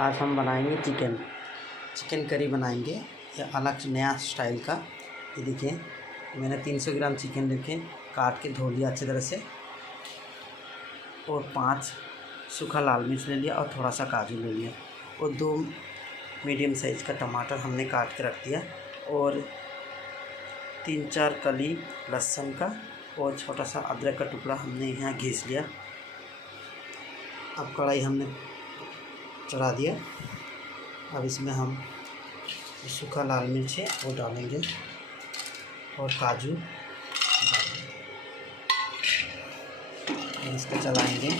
आज हम बनाएंगे चिकन करी बनाएंगे। ये अलग नया स्टाइल का। ये देखिए, मैंने 300 ग्राम चिकन लेके काट के धो लिया अच्छी तरह से, और 5 सूखा लाल मिर्च ले लिया, और थोड़ा सा काजू ले लिया, और 2 मीडियम साइज़ का टमाटर हमने काट के रख दिया, और 3-4 कली लहसुन का, और छोटा सा अदरक का टुकड़ा हमने यहाँ घिस लिया। अब कढ़ाई हमने चढ़ा दिया। अब इसमें हम सूखा लाल मिर्च है वो डालेंगे, और काजू डालेंगे, इसको चलाएंगे।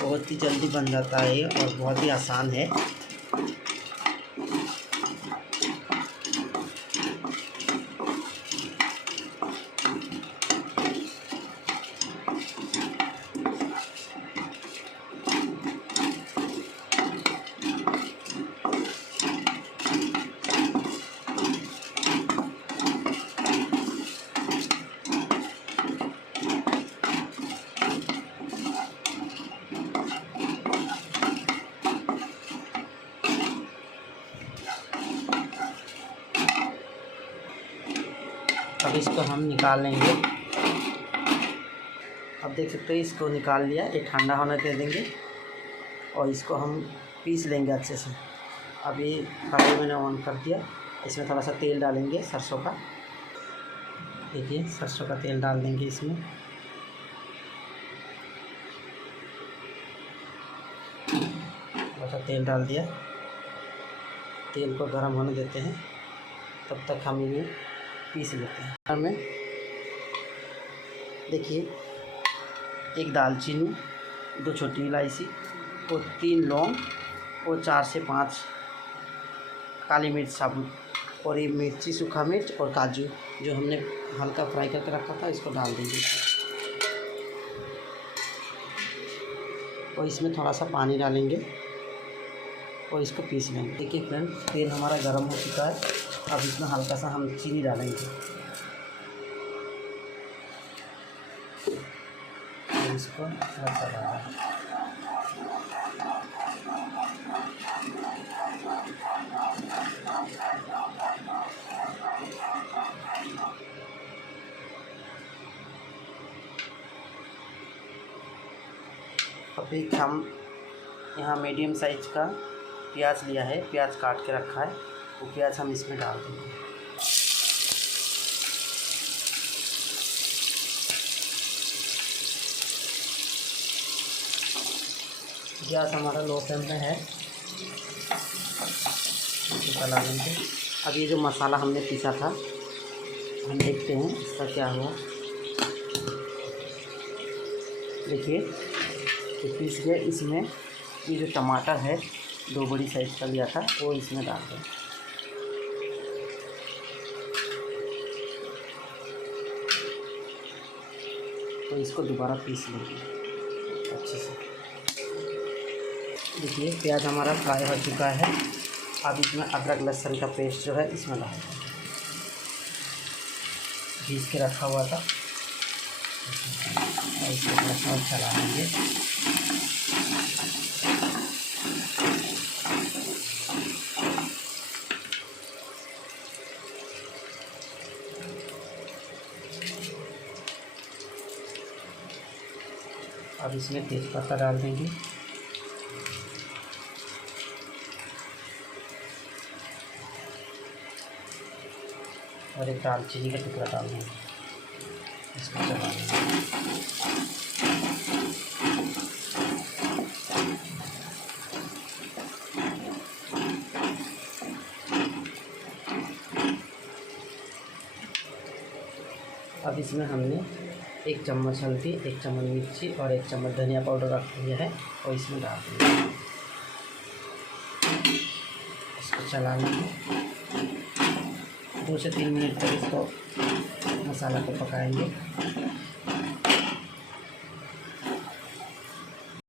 बहुत ही जल्दी बन जाता है ये, और बहुत ही आसान है। अब इसको हम निकाल लेंगे। अब देख सकते हैं, इसको निकाल लिया। ये ठंडा होने दे देंगे, और इसको हम पीस लेंगे अच्छे से। अब ये कढ़ाई मैंने ऑन कर दिया। इसमें थोड़ा सा तेल डालेंगे सरसों का। देखिए, सरसों का तेल डाल देंगे इसमें। थोड़ा सा तेल डाल दिया। तेल को गर्म होने देते हैं, तब तक हम इन्हें पीस लेते हैं। हमें देखिए, 1 दालचीनी, 2 छोटी इलायची, और 3 लौंग, और 4 से 5 काली मिर्च साबुत, और ये मिर्ची, सूखा मिर्च, और काजू जो हमने हल्का फ्राई करके रखा था, इसको डाल देंगे। और इसमें थोड़ा सा पानी डालेंगे, और इसको पीस लेंगे। देखिए फ्रेंड्स, तेल हमारा गर्म हो चुका है। अब इसमें हल्का सा हम चीनी डालेंगे, और इसको थोड़ा सा डालेंगे। अभी हम यहाँ मीडियम साइज का प्याज लिया है, प्याज काट के रखा है, वो प्याज हम इसमें डाल देंगे। गैस हमारा लो फ्लेम में है, चला लेंगे। अब ये जो मसाला हमने पीसा था, हम देखते हैं इसका क्या हुआ। देखिए, तो पीस गया। इसमें ये जो टमाटर है 2 बड़ी साइज़ का लिया था, वो इसमें डाल दें। तो इसको दोबारा पीस लेंगे अच्छे से। देखिए, प्याज हमारा फ्राई हो चुका है। अब इसमें अदरक लहसुन का पेस्ट जो है इसमें डाल दें, पीस के रखा हुआ था, और इसको थोड़ा सा चला लेंगे। अब इसमें तेज़पत्ता डाल देंगे, और 1 दालचीनी का टुकड़ा डाल देंगे। इसको चला देंगे। अब इसमें हमने 1 चम्मच हल्दी, 1 चम्मच मिर्ची, और 1 चम्मच धनिया पाउडर रख दिया है, और इसमें डाल देंगे। इसको चला लेंगे। 2 से 3 मिनट तक इसको मसाला को पकाएंगे।